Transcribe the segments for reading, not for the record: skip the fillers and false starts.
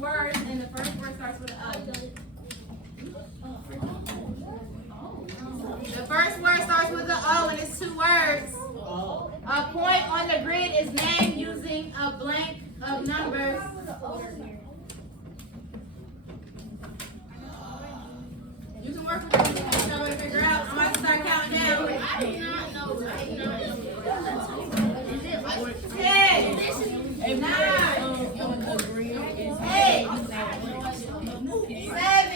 words, and the first word starts with an O. The first word starts with an O, and it's 2 words. A point on the grid is named using a blank of numbers. You can work with this if you know to figure out. I'm about to start counting down. 10, 9, 8, 7, 6,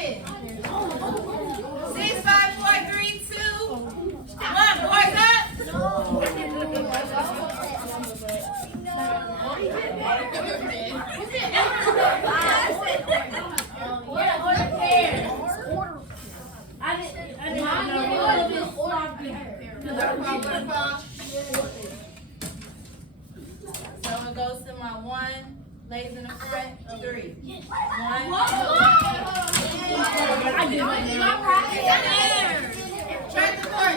5, 4, 3, 2, 1. Boys up. So it goes to my 1, lays in the front, 3. 1. Track the board.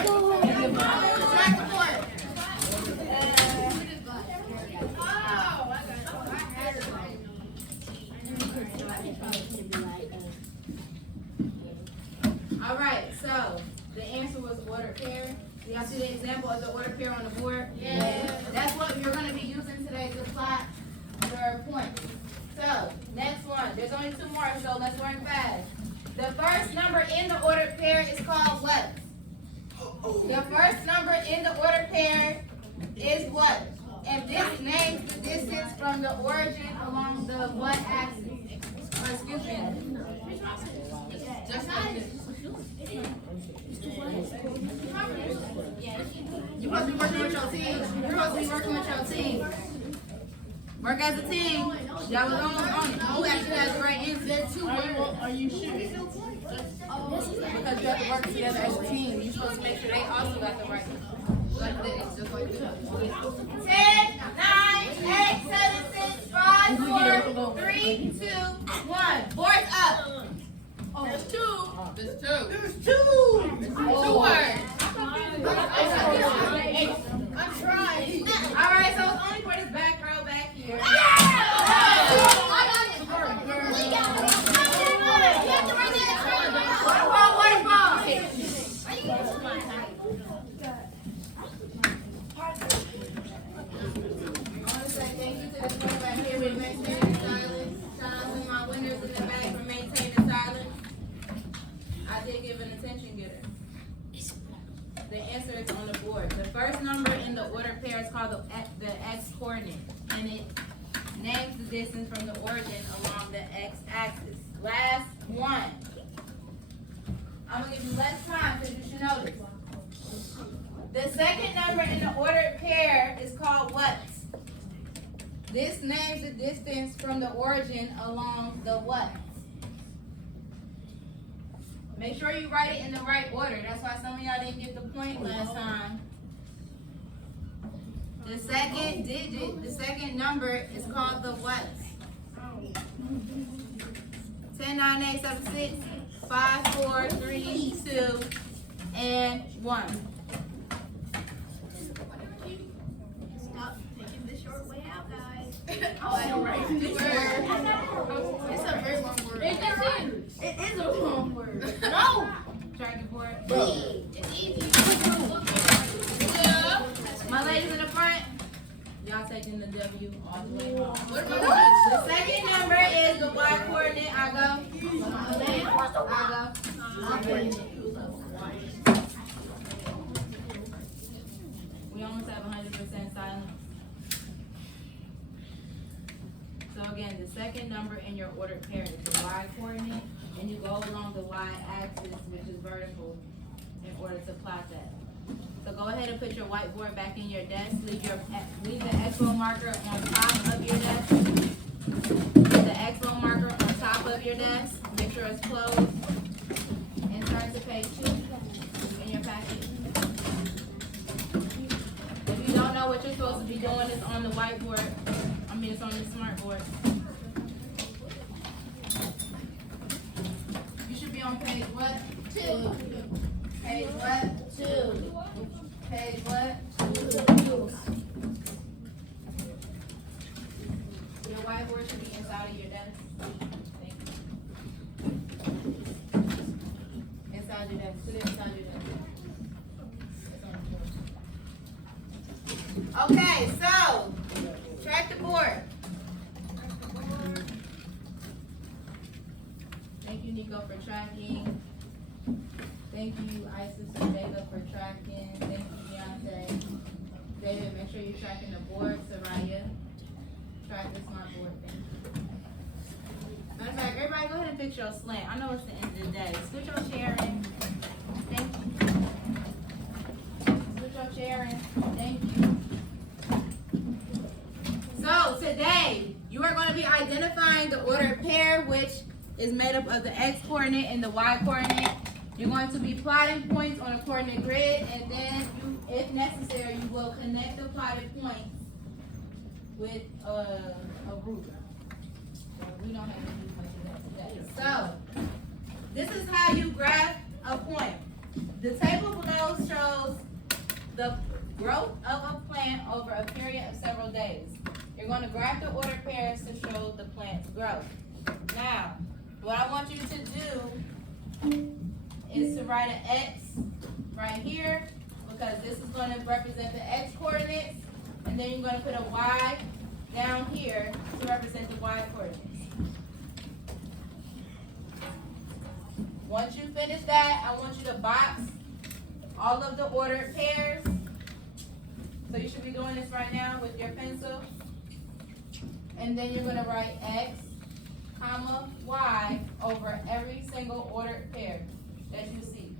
Track the board. All right, so the answer was ordered pair. Do y'all see the example of the ordered pair on the board? Yeah. That's what you're going to be using today to plot your points. So, next one. There's only 2 more, so let's work fast. The first number in the ordered pair is called what? The first number in the ordered pair is what? And this names the distance from the origin along the what axis? Or excuse me. Just like this. You're supposed to be working with your team. You're supposed to be working with your team. Work as a team. Y'all was on it. Who actually has the right answer? Are you sure? Because you have to work together as a team. You're supposed to make sure they also got the right answer. Like this, just like this. 10, 9, 8, 7, 6, 5, 4, 3, 2, 1. Boards up. There's 2. There's 2. There's 2. 2 words. I'm trying. All right, so it's only for this back row back here. Waterfall. The answer is on the board. The first number in the ordered pair is called the x-coordinate, and it names the distance from the origin along the x-axis. Last one. I'm going to give you less time because you should know this. The second number in the ordered pair is called what? This names the distance from the origin along the what? Make sure you write it in the right order. That's why some of y'all didn't get the point last time. The second digit, the second number is called the what? 10, 9, 8, 7, 6, 5, 4, 3, 2, and 1. Stop taking the short way out, guys. It's a very long word. It is a long word. No! Track the board. It's easy. My ladies in the front, y'all taking the W all the way home. The second number is the Y coordinate. I go. We almost have 100% silence. So again, the second number in your ordered pair is the Y coordinate, and you go along the Y axis, which is vertical, in order to plot that. So go ahead and put your whiteboard back in your desk. Leave the expo marker on top of your desk. Put the expo marker on top of your desk. Make sure it's closed. And turn to page 2 in your packet. If you don't know what you're supposed to be doing, it's on the whiteboard. It's on the smart board. You should be on page what? 2. Page what? 2. Page what? 2. Your whiteboard should be inside inside of your desk. Thank you. Inside your desk. Put it inside your desk. It's on the floor. Okay, so track the board. Thank you, Nico, for tracking. Thank you, Isis and Vega, for tracking. Thank you, Beyonce. David, make sure you're tracking the board. Soraya, track the smart board. Thank you. Matter of fact, everybody go ahead and fix your slant. I know it's the end of the day. Scoot your chair in. Thank you. Scoot your chair in. Thank you. So today, you are going to be identifying the ordered pair, which is made up of the x coordinate and the y coordinate. You're going to be plotting points on a coordinate grid, and then, if necessary, you will connect the plotted points with a ruler. So we don't have to do much of that today. So, this is how you graph a point. The table below shows the growth of a plant over a period of several days. You're going to graph the ordered pairs to show the plant's growth. Now, what I want you to do is to write an X right here, because this is going to represent the X coordinates, and then you're going to put a Y down here to represent the Y coordinates. Once you finish that, I want you to box all of the ordered pairs. So you should be doing this right now with your pencil. And then you're going to write X, comma, Y over every single ordered pair that you see.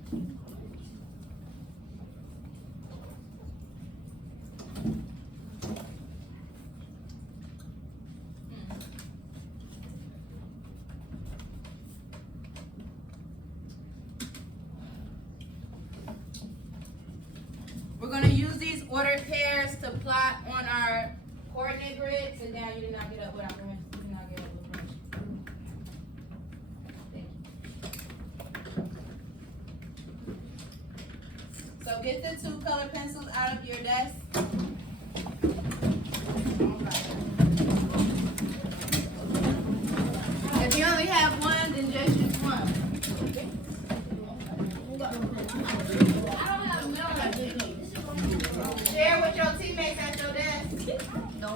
We're going to use these ordered pairs to plot on our coordinate grid. Sit down, you did not get up without permission. You did not get up with permission. Thank you. So get the 2 colored pencils out of your desk. If you only have one, then just use one. Share with your teammates at your desk. No.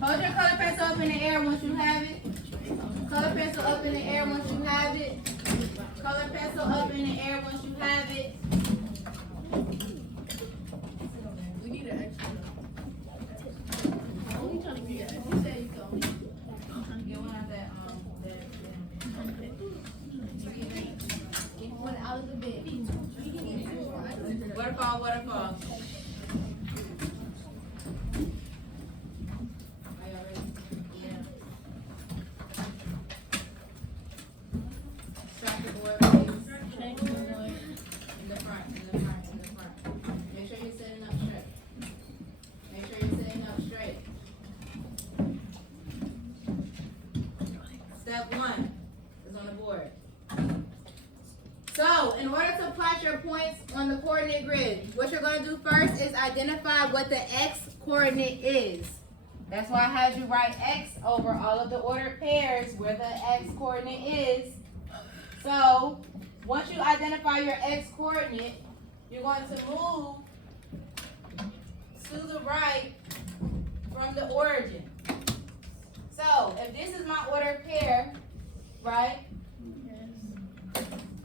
Hold your color pencil up in the air once you have it. Color pencil up in the air once you have it. Color pencil up in the air once you have it. We need an extra. Waterfall, waterfall. Are y'all ready? Yeah. Strap the board, please. In the front, in the front, in the front. Make sure you're sitting up straight. Make sure you're sitting up straight. Step 1 is on the board. So, in order to plot your points on the coordinate grid, what you're going to do first is identify what the X coordinate is. That's why I had you write X over all of the ordered pairs where the X coordinate is. So, once you identify your X coordinate, you're going to move to the right from the origin. So, if this is my ordered pair, right?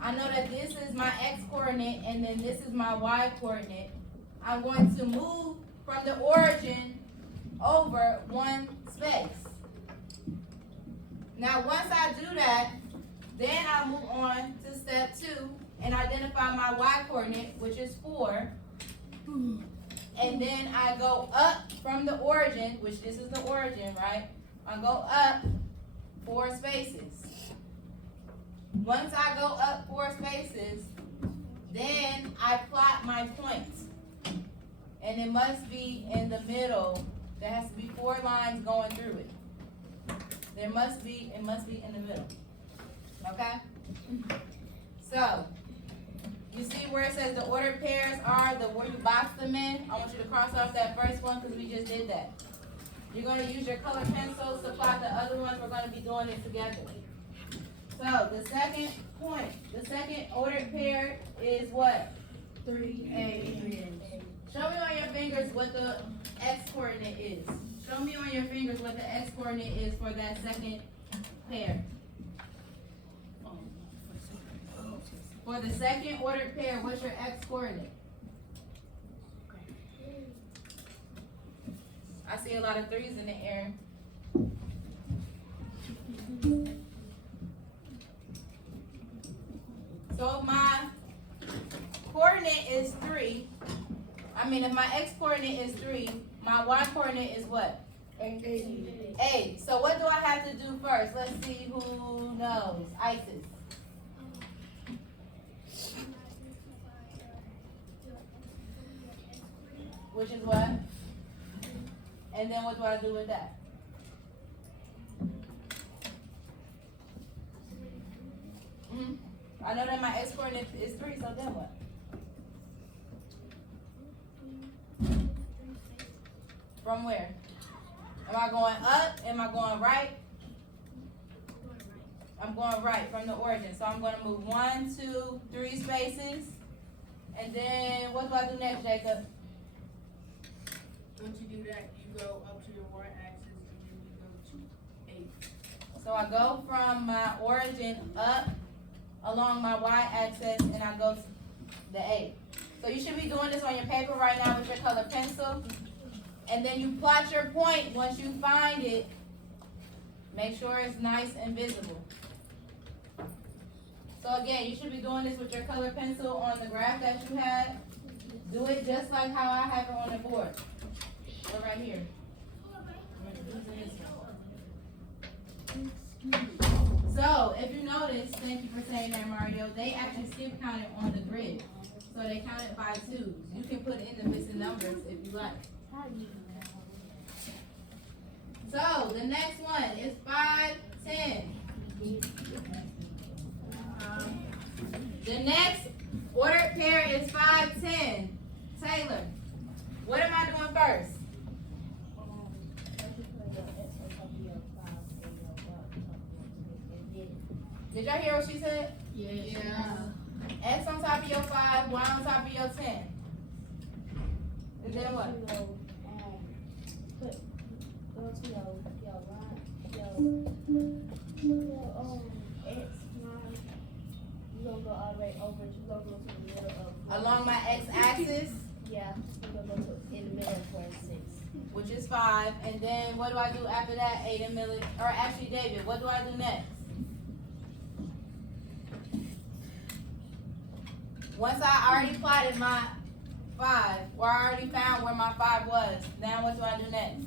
I know that this is my X coordinate and then this is my Y coordinate. I'm going to move from the origin over 1 space. Now once I do that, then I move on to step 2 and identify my Y coordinate, which is 4. And then I go up from the origin, which this is the origin, right? I go up 4 spaces. Once I go up 4 spaces, then I plot my points. And it must be in the middle. There has to be 4 lines going through it. It must be in the middle. Okay? So, you see where it says the ordered pairs are where you box them in? I want you to cross off that first one because we just did that. You're going to use your color pencils to plot the other ones. We're going to be doing it together. So, the second point, the second ordered pair is what? 3A. Show me on your fingers what the x coordinate is. Show me on your fingers what the x coordinate is for that second pair. For the second ordered pair, what's your x coordinate? I see a lot of threes in the air. So if my coordinate is 3, if my x coordinate is 3, my y coordinate is what? 8. So what do I have to do first? Let's see who knows. Isis. Which is what? And then what do I do with that? I know that my x coordinate is 3, so then what? From where? Am I going up? Am I going right? I'm going right from the origin. So I'm going to move 1, 2, 3 spaces. And then what do I do next, Jacob? Once you do that, you go up to your y-axis and then you go to 8. So I go from my origin up along my y-axis and I go to the 8. So you should be doing this on your paper right now with your color pencil. And then you plot your point. Once you find it, make sure it's nice and visible. So again, you should be doing this with your color pencil on the graph that you had. Do it just like how I have it on the board. Or right here. So, if you notice, thank you for saying that, Mario, they actually skip counted on the grid. So they counted by 2s. You can put in the missing numbers if you like. So, the next one is 5, 10. The next ordered pair is 5, 10. Taylor, what am I doing first? Did y'all hear what she said? Yeah. X on top of your 5, Y on top of your 10. And then what? Go to your X line. You gonna go all the way over. You gonna go to the middle of. Along my x-axis, Yeah. You gonna go to in the middle of 46. which is 5. And then what do I do after that? 8 and Millie. Or actually, David, what do I do next? Once I already plotted my 5, or I already found where my 5 was, now what do I do next?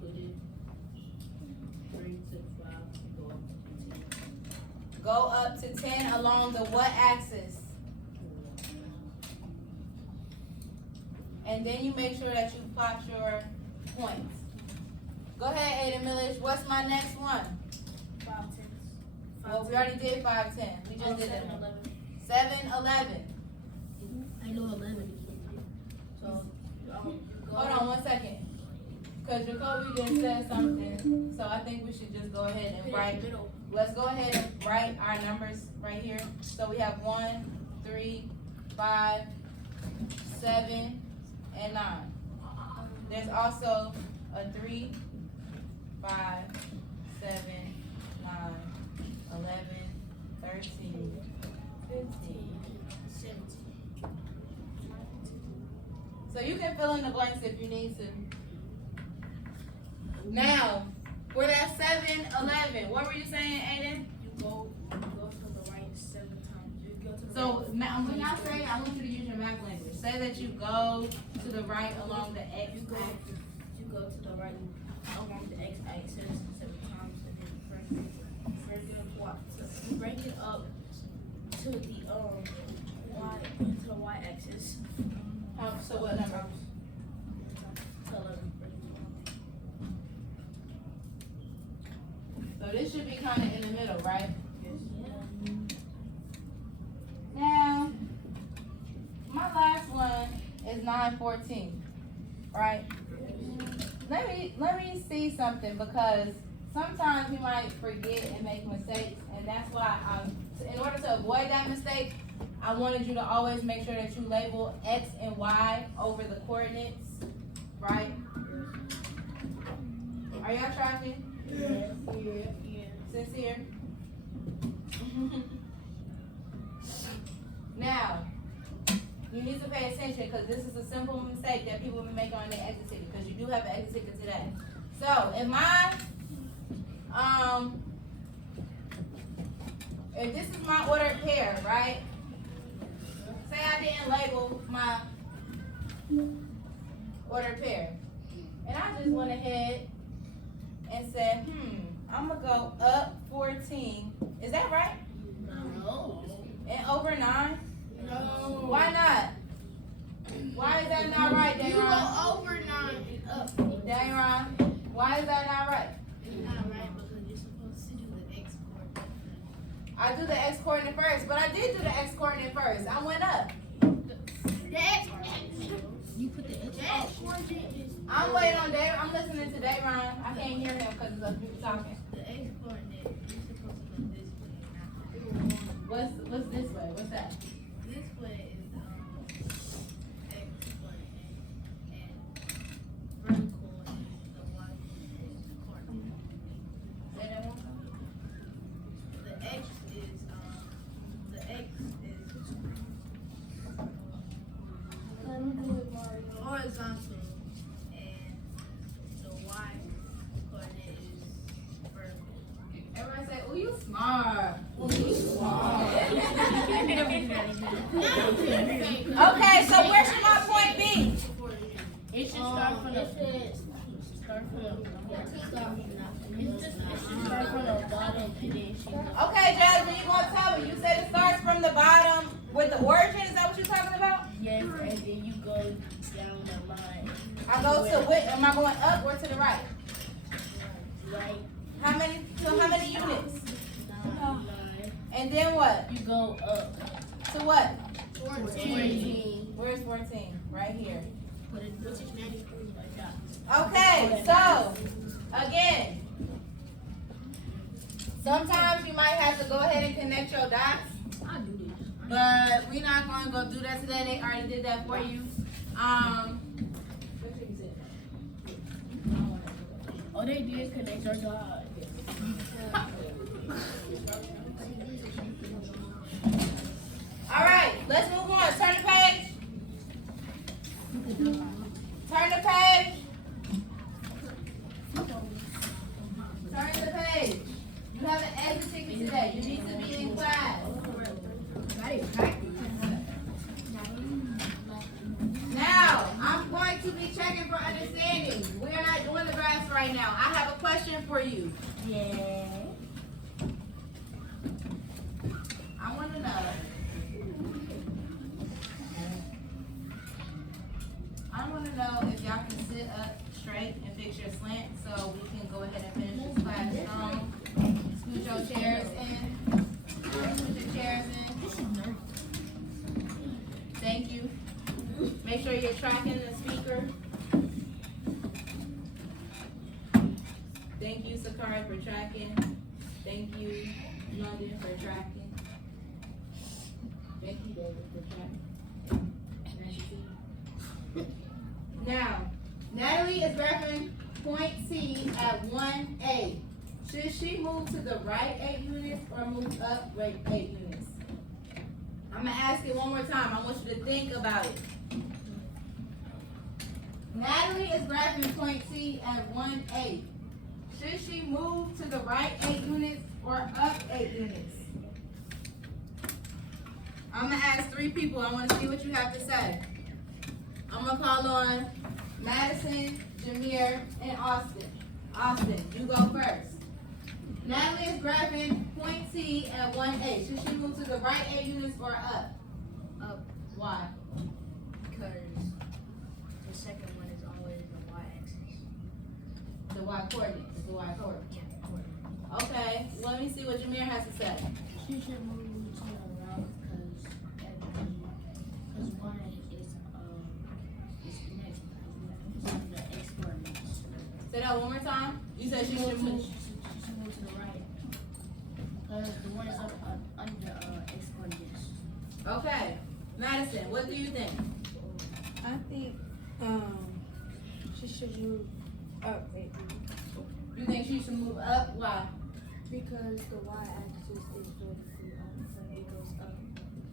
Put it 3 to 5, go up to 10. Go up to 10 along the what axis? And then you make sure that you plot your points. Go ahead, Ada Milledge. What's my next one? 5, 10. Well, we already did 5, 10. We just did that. 11. 7, 11. I know 11. So, Hold on 1 second. Because Jacoby just said something. So I think we should just go ahead and write. middle. Let's go ahead and write our numbers right here. So we have 1, 3, 5, 7, and 9. There's also a 3, 5, 7, 9, 11, 13, 15. 17. So you can fill in the blanks if you need to. Now, for that 7, 11, what were you saying, Aiden? You go to the right 7 times. You go to the So when I say, I want you to use your math language. Say that you go to the right along the x axis. You go to the right along the x-axis 7 times, and then you bring it up to the y-axis. So what number? To 11. So this should be kind of in the middle, right? line 14, right? Let me see something, because sometimes you might forget and make mistakes, and that's why in order to avoid that mistake, I wanted you to always make sure that you label X and Y over the coordinates, right? Are y'all tracking? Sincere? Now, you need to pay attention, because this is a simple mistake that people make on their exit ticket, because you do have an exit ticket today. So, if this is my ordered pair, right? Say I didn't label my ordered pair, and I just went ahead and said, I'm gonna go up 14. Is that right? No. And over 9? No. Why not? Why is that not right, You Dayron? go over 9 and up. Dayron, why is that not right? It's not right because you're supposed to do the X coordinate. I do the X coordinate first, but I did do the X coordinate first. I went up. The X. You put the X coordinate is. I'm waiting on Dayron. I'm listening to Dayron. I can't hear him because there's other people talking. The X coordinate, you're supposed to go this way, not What's this way? What's that? this way is X coordinate, and vertical is the Y coordinate. Say that one time. The X is Let me do it, Mario. horizontal, and the Y coordinate is vertical. Everybody say, "Ooh, you smart." Ooh, you smart. Okay, so where should my point be? It should start from the bottom, and then she goes. Okay, Jasmine, you gonna tell me? You said it starts from the bottom with the origin. Is that what you're talking about? Yes, and then you go down the line. I go to what? Am I going up or to the right? Right, How many? So how many units? 9. And then what? You go up. To what? 14. Where's 14? Right here. Put it, which is 93 like that. Okay, so again, sometimes you might have to go ahead and connect your dots, I do this. but we're not going to go do that today. They already did that for you. All they do is connect your dot. All right, let's move on. Turn the page. Turn the page. Turn the page. You have an exit ticket today. You need to be in class. Now, I'm going to be checking for understanding. We are not doing the graphs right now. I have a question for you. Yeah. I want to know. I want to know if y'all can sit up straight and fix your slant so we can go ahead and finish this class strong. Scoot your chairs in. Scoot your chairs in. Thank you. Make sure you're tracking the speaker. Thank you, Sakari, for tracking. Thank you, London, for tracking. Thank you, David, for tracking. Nice to see you. Now, Natalie is graphing point C at 1A. Should she move to the right 8 units or move up 8 units? I'm gonna ask it one more time. I want you to think about it. Natalie is graphing point C at 1A. Should she move to the right 8 units or up 8 units? I'm gonna ask 3 people. I wanna see what you have to say. I'm gonna call on Madison, Jameer, and Austin. Austin, you go first. Natalie is graphing point C at 1A. Should she move to the right 8 units or up? Up. Why? Because the second one is always the y-axis. The Y coordinate. It's the Y coordinate. Yeah. Okay, let me see what Jameer has to say. She should move to the right because one is Okay, Madison, what do you think? I think she should move up maybe You think she should move up? Why? because the y-axis is vertically when it goes up.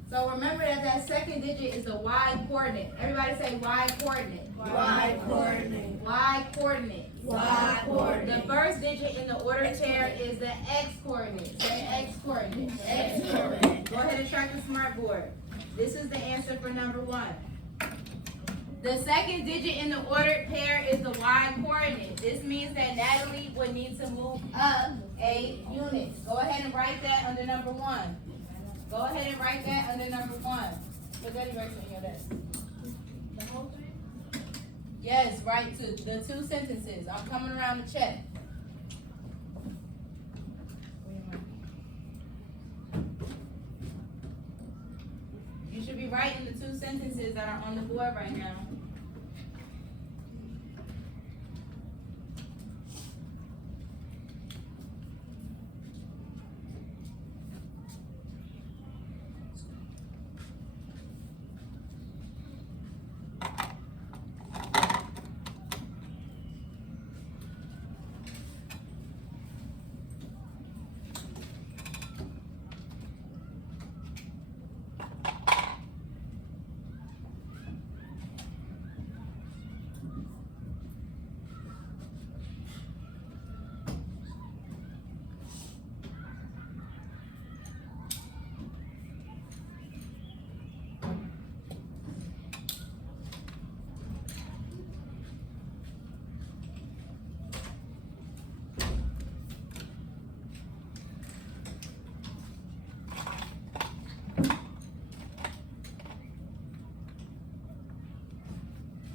So remember that second digit is the y coordinate. Everybody say y coordinate. Y coordinate. Y coordinate. Y coordinate. The first digit in the ordered pair is the x coordinate. Say x coordinate. X coordinate. Go ahead and track the smart board. This is the answer for number 1. The second digit in the ordered pair is the y coordinate. This means that Natalie would need to move up 8 units. Go ahead and write that under number 1. Go ahead and write that under number 1. Put that eraser in your desk. The whole thing? Yes, right to the 2 sentences. I'm coming around to check. You should be writing the 2 sentences that are on the board right now.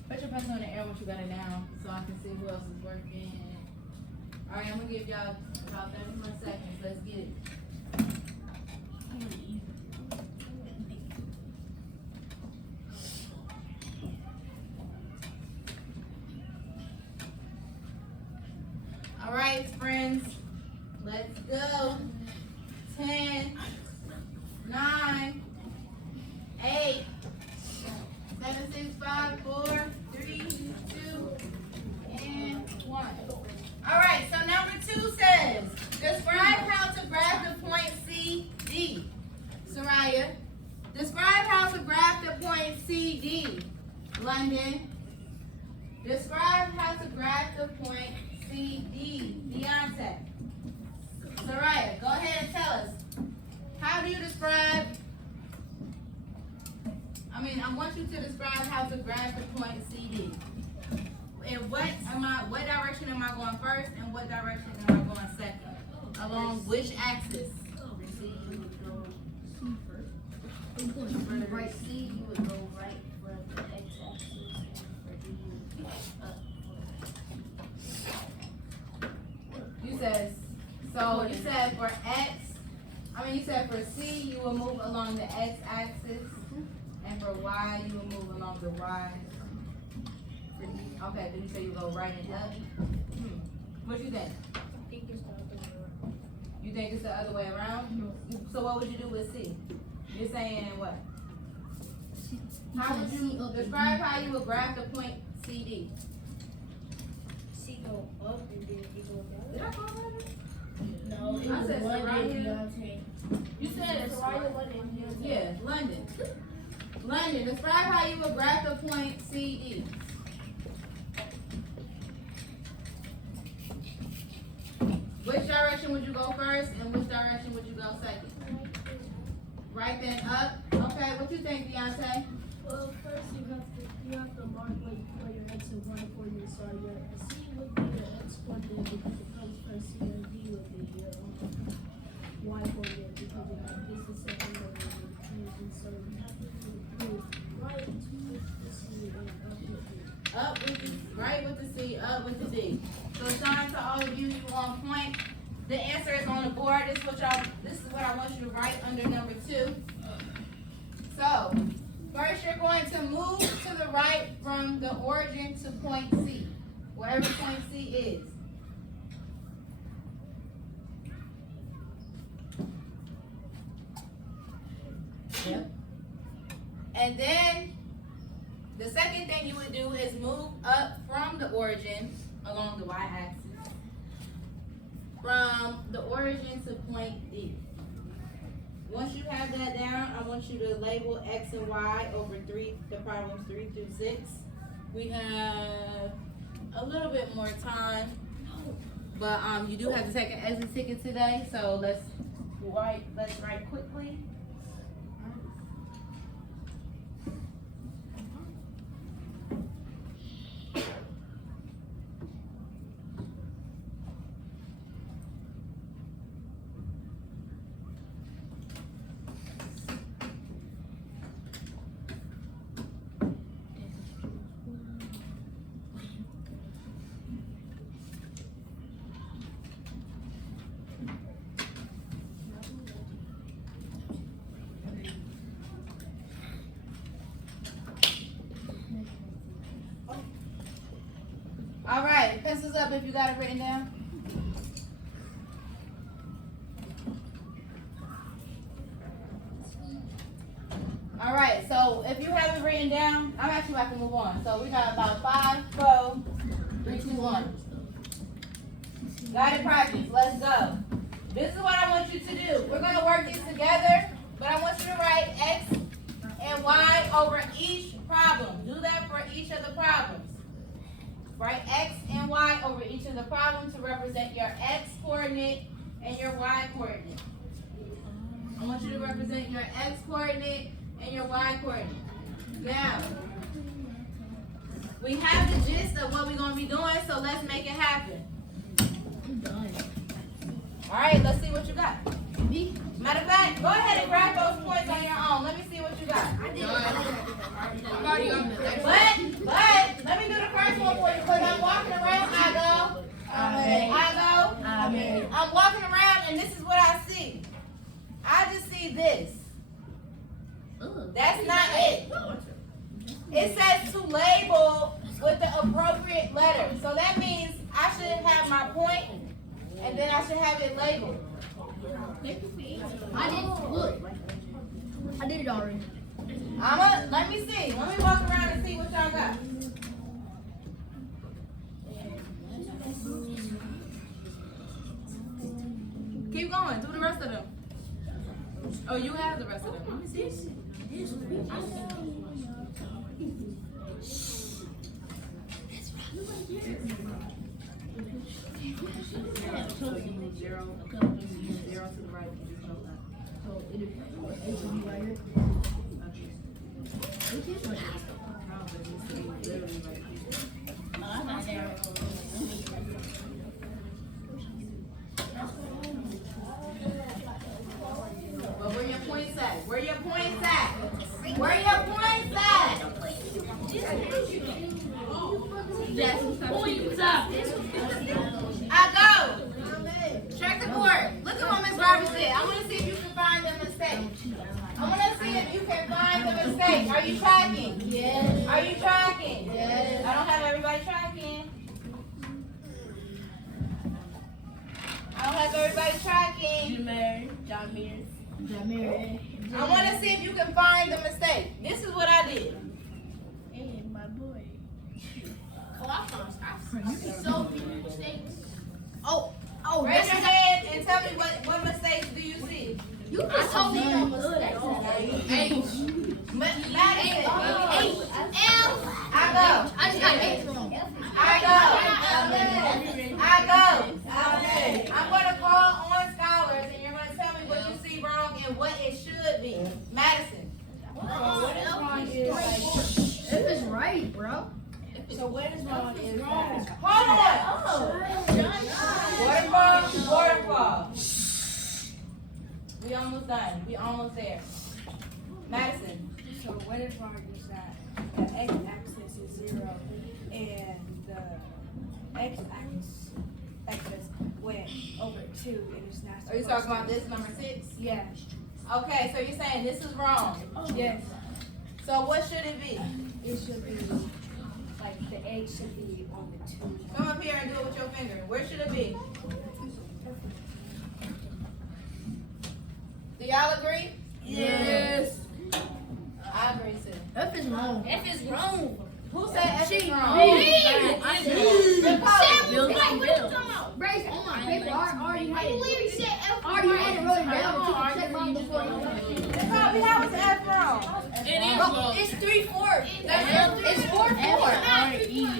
Put your pencil in the air once you got it down so I can see who else is working. Alright, I'm gonna give y'all about 30 more seconds. Let's get it. Alright, friends. Let's go. 10, 9, 8, 7, 6, 5, 4, 3, 2, and 1. Alright, so number 2 says, describe how to graph the point CD. Soraya, describe how to graph the point CD. London, describe how to graph the point CD. Beyonce. Soraya, go ahead and tell us. How do you describe I want you to describe how to graph the point CD. And what direction am I going first and what direction am I going second? Along which axis? For right C, you would go right for the X axis, and for D, you would go up. You said for you said for C, you will move along the X axis, and for Y, you will move along the Y. Okay, did you say you go right and up? What you think? I think it's the other way around. You think it's the other way around? So what would you do with C? You're saying what? How would you describe how you would graph the point CD? C go up and then it go down. Did I call that? No, it I was said London, Soraya. Beyonce. You said it's Soraya, London, Beyonce. Yeah, London. London, describe how you would graph the point CD. Which direction would you go first and which direction would you go second? Right then up. Okay, what you think, Beyonce? Well, first you have to mark where your X and Y coordinates are. Your C would be the X coordinate because it comes first. C and D would be your Y coordinate because it has this is second order of and so you have to do right to the C and up with the D. Right with the C, up with the D. So shine to all of you, you on point. The answer is on the board. This is what I want you to write under number 2. So, first you're going to move to the right from the origin to point C, wherever point C is. Yep. And then the second thing you would do is move up from the origin along the y-axis. From the origin to point D. Once you have that down, I want you to label X and Y over the problems 3 through 6. We have a little bit more time, but you do have to take an exit ticket today, so let's write quickly. All right, pencils up if you got it written down. All right, so if you have it written down, I'm actually about to move on. So we got about 5, 12, 3, 2, 1. Guided practice, let's go. This is what I want you to do. We're gonna work these together, but I want you to write X and Y over each problem. Do that for each of the problems. Write X and Y over each of the problems to represent your X coordinate and your Y coordinate. I want you to represent your X coordinate and your Y coordinate. Now, we have the gist of what we're going to be doing, so let's make it happen. All right, let's see what you got. Matter of fact, go ahead and grab those points on your own. Let me see what you got. But let me do the first one for you because I'm walking around. I go. I'm walking around and this is what I see. I just see this. That's not it. It says to label with the appropriate letter. So that means I should have my point and then I should have it labeled. I did it already. Let me see. Let me walk around and see what y'all got. Keep going. Do the rest of them. Oh, you have the rest of them. Let me see. Zero to the right. So it is right here. Well, where your points at? Where your points at? Where your points at? I go. Check the board. Look at what Miss Robbie said. I want to see if you can find the mistake. I want to see if you can find the mistake. Are you tracking? Yes. Are you tracking? Yes. I don't have everybody tracking. I don't have everybody tracking. I want to see if you can find the mistake. This is what I did. And my boy. So many mistakes. Raise your hand and tell me what mistakes do you see? You just told me no mistakes. Madison. L. I go. I just got H wrong. I go. I'm going to call on scholars and you're going to tell me what you see wrong and what it should be. Madison. What is wrong is If it's right, bro. so what is wrong is that Hold on. Waterfall. We almost done. We almost there. Madison. so what is wrong is that the x-axis is 0 and the x-axis went over 2 and it's not Are you talking about this number 6? Yeah. Okay, so you're saying this is wrong. Yes. So what should it be? It should be like the egg should be on the 2. Come up here and do it with your finger. Where should it be? Do y'all agree? Yes. I agree too. wrong. F is wrong. Who said F is wrong? Me. Brace on my paper. I already had it. I Already had it wrote it down. Took a check mark before you. Jacoby, how is F wrong? It's 3/4. It's 4-4.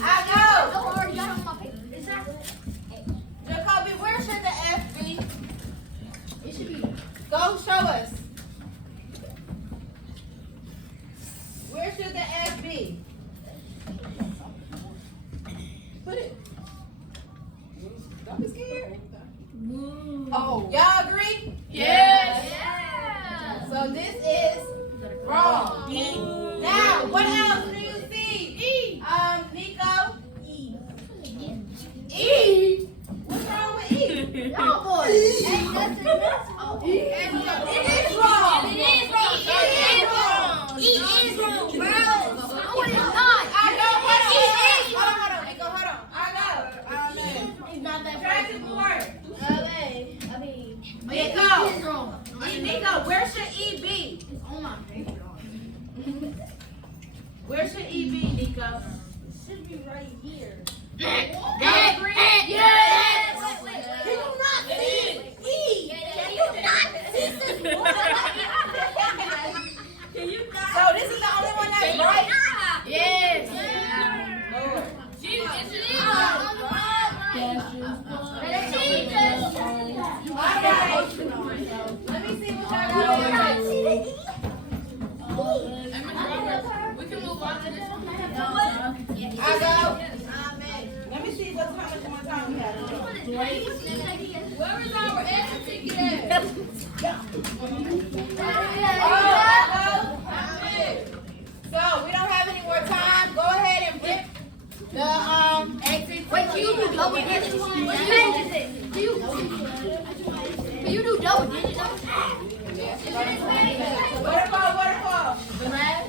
I go. I already got it on my paper. Jacoby, where should the F be? It should be. Go show us. Where should the F be? Put it. Don't be scared. Oh. Y'all agree? Yes. So this is wrong. Now, what else do you see? Nico? E. What's wrong with E? Y'all boys. It is wrong. Hold on. Try to board. Nico, where should E be? It's on my paper. Where should E be, Nico? Should be right here. Y'all agree? Yes. Can you not see E? So this is the only one that's right? Yes. Lord. Alright. Let me see what y'all got over here. We can move on to this one. I go. Let me see how much more time we have. Where is our exit ticket at? So we don't have any more time. Go ahead and flip the exit. Wait, can you do double digits? What pages it? Can you do double digits? Waterfall. The red.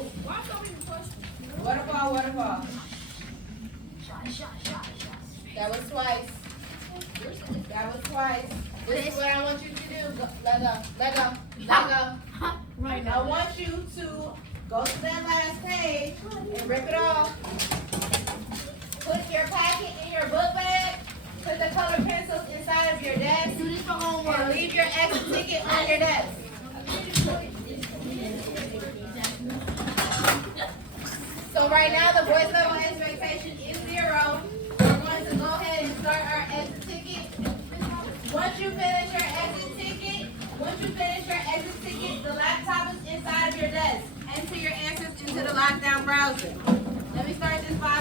Waterfall. That was twice. This is what I want you to do. Let go. Right I want you to go to that last page and rip it off. Put your packet in your book bag. Put the colored pencils inside of your desk. Do this for homework. And leave your exit ticket on your desk. So right now the voice level expectation is 0. We're going to go ahead and start our exit ticket. Once you finish your exit ticket, the laptop is inside of your desk. Enter your answers into the lockdown browser.